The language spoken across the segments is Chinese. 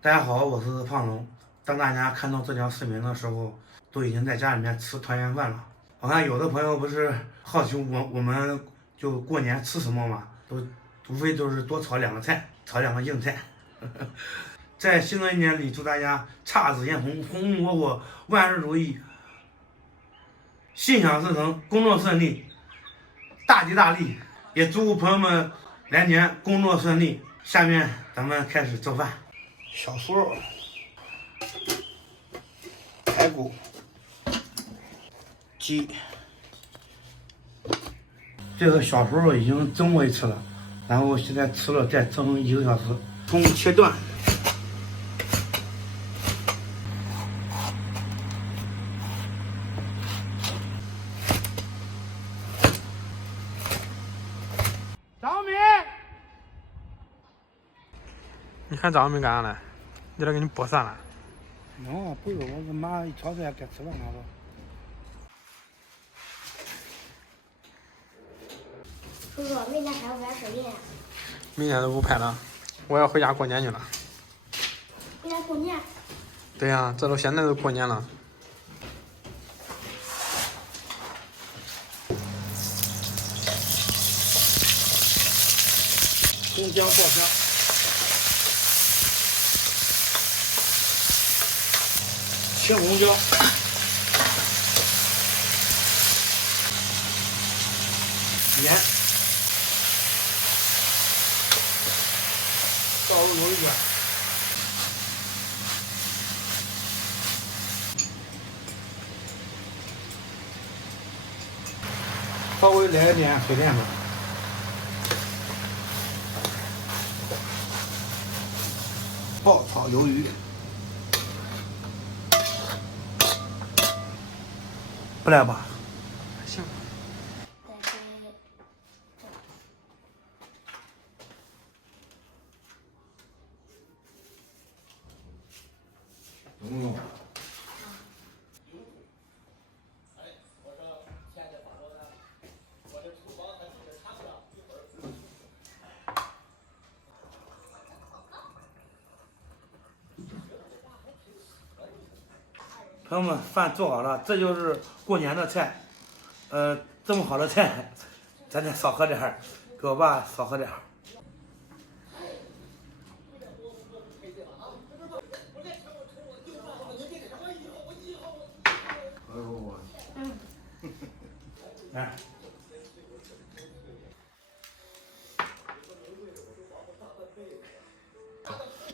大家好，我是胖龙。当大家看到这条视频的时候，都已经在家里面吃团圆饭了。我看有的朋友不是好奇我们就过年吃什么嘛，都无非就是多炒两个菜，炒两个硬菜。在新的一年里，祝大家姹紫嫣红，红红火火，万事如意，心想事成，工作顺利，大吉大利。也祝朋友们来年工作顺利。下面咱们开始做饭。小酥肉、排骨、鸡，这个小酥肉已经蒸过一次了，然后现在吃了再蒸1个小时。葱切断，小米，你看张明干啥嘞？你这给你剥散了。哦，不是，我他妈一炒出来该吃饭了都。叔叔，明天还要拍视频？明天都不拍了，我要回家过年去了。明天过年？对呀、这都现在都过年了。葱姜爆香，青红椒，盐，倒入油一点，稍微来一点水淀粉，爆炒鱿鱼，不来吧？行。再给朋友们，饭做好了，这就是过年的菜。这么好的菜，咱得少喝点儿，给我爸少喝点儿。来，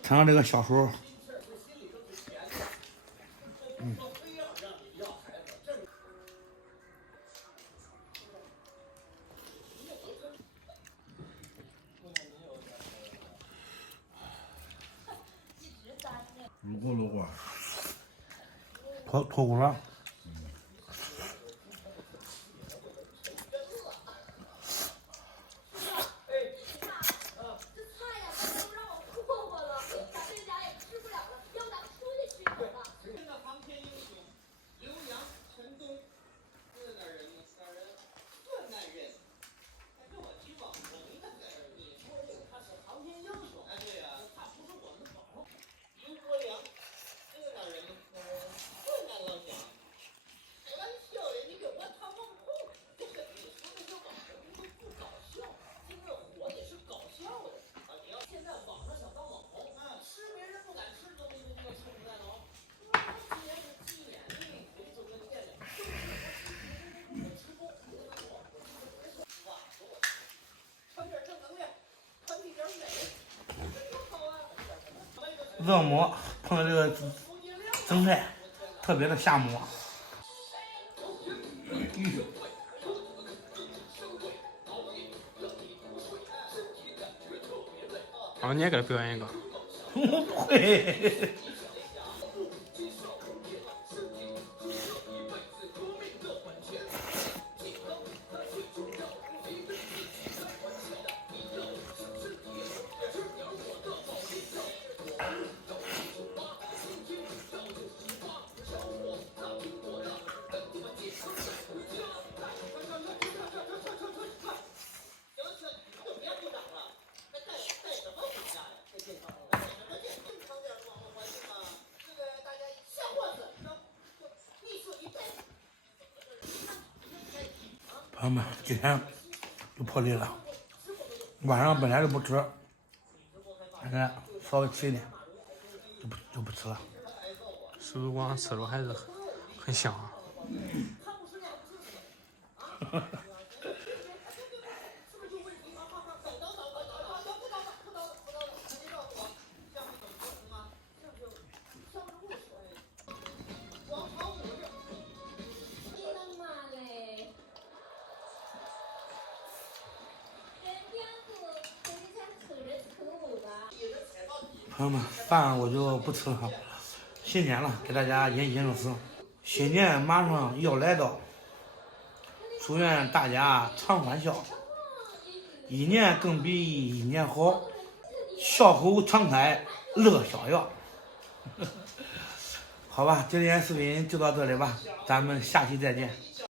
尝尝这个小酥肉。卤锅，脱骨了。热馍碰到这个蒸菜，特别的下馍。啊，你也给他表演一个。我不会。朋友们，今天就破例了。晚上本来就不吃，现在稍微吃一点，就不吃了。叔叔光吃了还是很香啊。朋友们，饭我就不吃了。新年了，给大家吟首诗。新年马上要来到，祝愿大家常欢笑，一年更比一年好，笑口常开乐逍遥。好吧，今天视频就到这里吧，咱们下期再见。